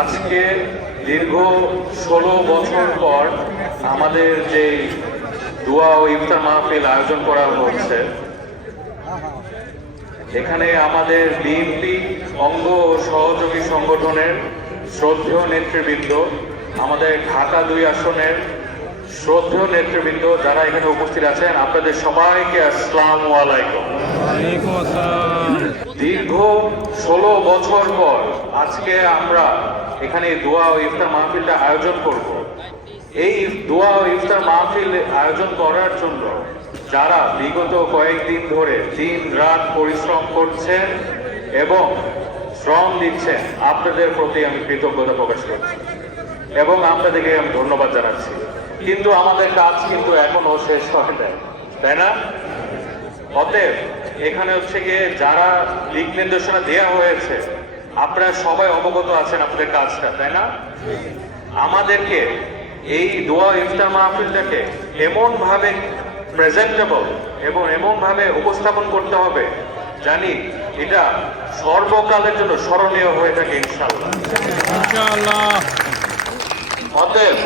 আজকে দীর্ঘ ষোলো বছর পর আমাদের যে দোয়া ও ইফতার মাহফিল আয়োজন করা হচ্ছে এখানে আমাদের বিএনপি অঙ্গ ও সহযোগী সংগঠনের শ্রদ্ধেয় নেতৃবৃন্দ আমাদের ঢাকা দুই আসনের শ্রদ্ধেয় নেতৃবৃন্দ যারা এখানে উপস্থিত আছেন আপনাদের সবাইকে আসসালামু আলাইকুম। দীর্ঘ ষোলো বছর পর আজকে আমরা এখানে দোয়া ও ইফতার মাহফিলটা আয়োজন করব। এই দোয়া ও ইফতার মাহফিল আয়োজন করার জন্য যারা বিগত কয়েকদিন ধরে দিন রাত পরিশ্রম করছেন এবং শ্রম দিচ্ছেন, আপনাদের প্রতি আমি কৃতজ্ঞতা প্রকাশ করছি এবং আপনাদেরকে আমি ধন্যবাদ জানাচ্ছি। কিন্তু আমাদের কাজ কিন্তু এখনও শেষ হয় নাই, তাই না? অতএব এখানে হচ্ছে গিয়ে যারা দিক নির্দেশনা দেওয়া হয়েছে আপনারা সবাই অবগত আছেন আপনাদের কাজটা, তাই না? আমাদেরকে এই দোয়া ইফতার মাহফিলটাকে এমন ভাবে প্রেজেন্টেবল এবং এমন ভাবে উপস্থাপন করতে হবে জানি এটা সর্বকালের জন্য স্মরণীয় হয়ে থাকে ইনশাল্লাহ অতএব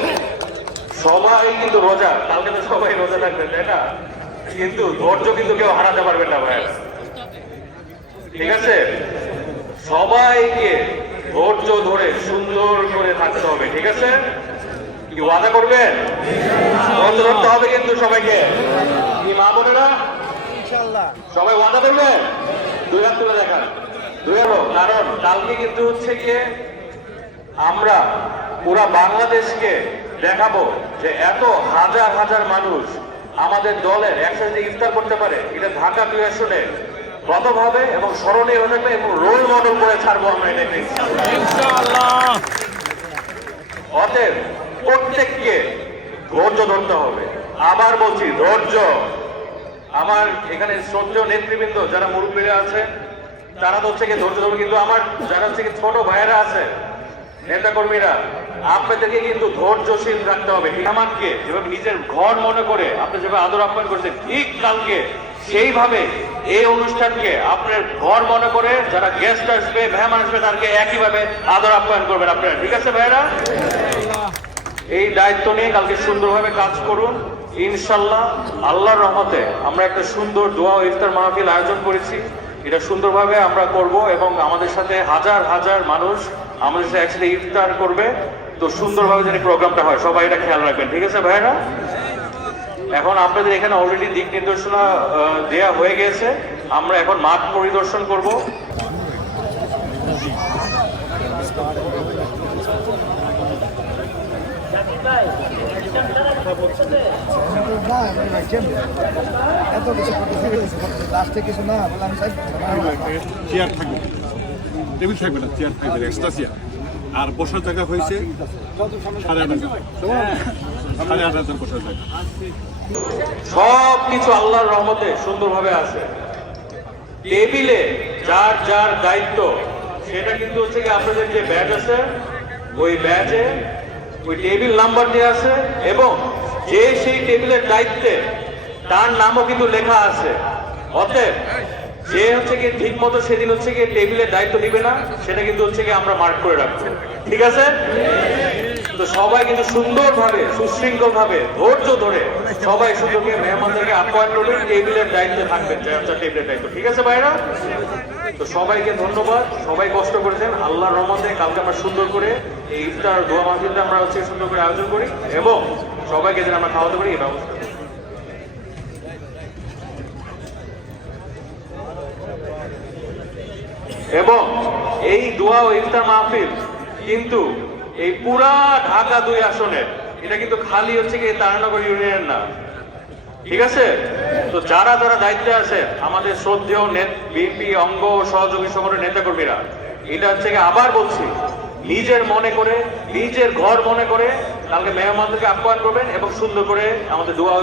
সবাই কিন্তু রোজা, কালকে তো সবাই রোজা থাকবে, তাই না? কিন্তু ধৈর্য কিন্তু কেউ হারাতে পারবেন না, ভাই। ঠিক আছে? সবাইকে ধৈর্য ধরে সুন্দর করে থাকতে হবে ঠিক আছে? কি ওয়াদা করবেন ধৈর্য ধরতে হবে কিন্তু সবাইকে। কি মা বোনেরা? সবাই ওয়াদা করবেন দুই হাত তুলে দেখান। দুই হলো কারণ কালকে কিন্তু হচ্ছে গিয়ে আমরা পুরা বাংলাদেশকে দেখাবো যে এত হাজার হাজার মানুষ আমাদের দলের একসাথে ইফতার করতে পারে এটা ঢাকা দুই আসনে গতভাবে এবং স্মরণীয় থাকবে এবং রোল মডেল করে ছাড়বো আমরা এটাকে অতএব প্রত্যেককে ধৈর্য ধরতে হবে। আবার বলছি ধৈর্য। আমার এখানে শ্রদ্ধেয় নেতৃবৃন্দ যারা মুরব্বীরা আছে তারা তো হচ্ছে ধৈর্য ধরবে কিন্তু আমার যারা হচ্ছে ছোট ভাইয়েরা আছে নেতা কর্মীরা আপনাদেরকে কিন্তু ধৈর্যশীল রাখতে হবে। আমাকে যেভাবে নিজের ঘর মনে করে আপনি যেভাবে আদর আপ্যায়ন করেছেন ঠিক কালকে সেইভাবে এই অনুষ্ঠানকে আপনার ঘর মনে করে যারা গেস্ট আসবে, মেহমান আসবে, তাদেরকে একইভাবে আদর আপ্যায়ন করবেন আপনারা। ঠিক আছে ভাইরা এই দায়িত্ব নিয়ে কালকে সুন্দরভাবে কাজ করুন। ইনশাল্লাহ, আল্লাহর রহমতে আমরা একটা সুন্দর দোয়া ইফতার মাহফিল আয়োজন করেছি। এটা সুন্দরভাবে আমরা করব এবং আমাদের সাথে হাজার হাজার মানুষ আমাদের সাথে একসাথে ইফতার করবে। তো সুন্দরভাবে যেন প্রোগ্রামটা হয়, সবাই এটা খেয়াল রাখবেন। ঠিক আছে ভাইরা এখন আপনাদের এখানে অলরেডি দিক নির্দেশনা দেয়া হয়ে গেছে। আমরা এখন মাঠ পরিদর্শন করব। এত কিছু লাস্টে কিছু না চেয়ার থাকবে টেবিল থাকবে না চেয়ার থাকবে এক্সট্রা চেয়ার আর বসার জায়গা হয়েছে সাড়ে আট সব কিছু আল্লাহর রহমতে সুন্দরভাবে আছে। টেবিলে যার যার দায়িত্ব, সেটা কিন্তু হচ্ছে কি আপনাদের যে ব্যাচ আছে, ওই ব্যাচে ওই টেবিল নাম্বার দেওয়া আছে এবং যে সেই টেবিলের দায়িত্বে তার নামও কিন্তু লেখা আছে। অতএব যে হচ্ছে কি ঠিক মতো সেদিন হচ্ছে কি টেবিলের দায়িত্ব নিবে না, সেটা কিন্তু হচ্ছে কি আমরা মার্ক করে রাখব। ঠিক আছে? তো সবাই কিন্তু সুন্দরভাবে সুশৃঙ্খল ভাবে ধৈর্য ধরে সবাই সুন্দর করে মেহমানদেরকে আপ্যায়ন করবেন টেবিলের দায়িত্বে থাকবেন টেবিলের দায়িত্ব। ঠিক আছে ভাইরা? তো সবাইকে ধন্যবাদ, সবাই কষ্ট করেছেন আল্লাহ রহমতে কালকে আমরা সুন্দর করে এই ইফতার দোয়া মাহফিলটা আমরা হচ্ছে সুন্দর করে আয়োজন করি এবং সবাইকে যেন আমরা খাওয়াতে পারি, এই ব্যবস্থা। এবং এই দোয়া ও ইফতার মাহফিল কিন্তু এই পুরা ঢাকা দুই আসনের। এটা কিন্তু খালি হচ্ছে কি তারানগর ইউনিয়ন না। ঠিক আছে? তো যারা যারা দায়িত্বে আছে আমাদের শ্রদ্ধেয় বিএনপি অঙ্গ, সহযোগী সংগঠনের নেতাকর্মীরা, এটা হচ্ছে কি আবার বলছি, নিজের মনে করে, নিজের ঘর মনে করে, কালকে মেহমানদেরকে আপ্যায়ন করবেন এবং সুন্দর করে আমাদের দোয়া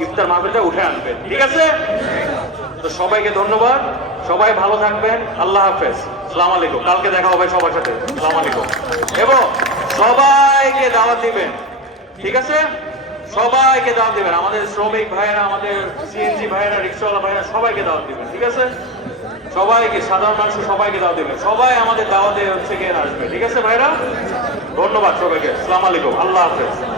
ইফতার মাহফিলটা উঠে আনবেন। ঠিক আছে? তো সবাইকে ধন্যবাদ। সবাই ভালো থাকবেন। আল্লাহ হাফেজ। সালাম আলাইকুম। কালকে দেখা হবে সবার সাথে। সালাম আলাইকুম। এবং সবাইকে দাওয়াত দিবেন। ঠিক আছে? সবাইকে দাওয়াত দিবেন। আমাদের শ্রমিক ভাইয়েরা, আমাদের সিএনজি ভাইয়েরা, রিক্সাওয়ালা ভাইয়েরা, সবাইকে দাওয়াত দিবেন। ঠিক আছে? সবাইকে, সাধারণ মানুষ সবাইকে দাওয়াত দেবেন। সবাই আমাদের দাওয়াতে হচ্ছে গিয়ে আসবে। ঠিক আছে ভাইরা? ধন্যবাদ সবাইকে। আসসালামু আলাইকুম। আল্লাহ হাফেজ।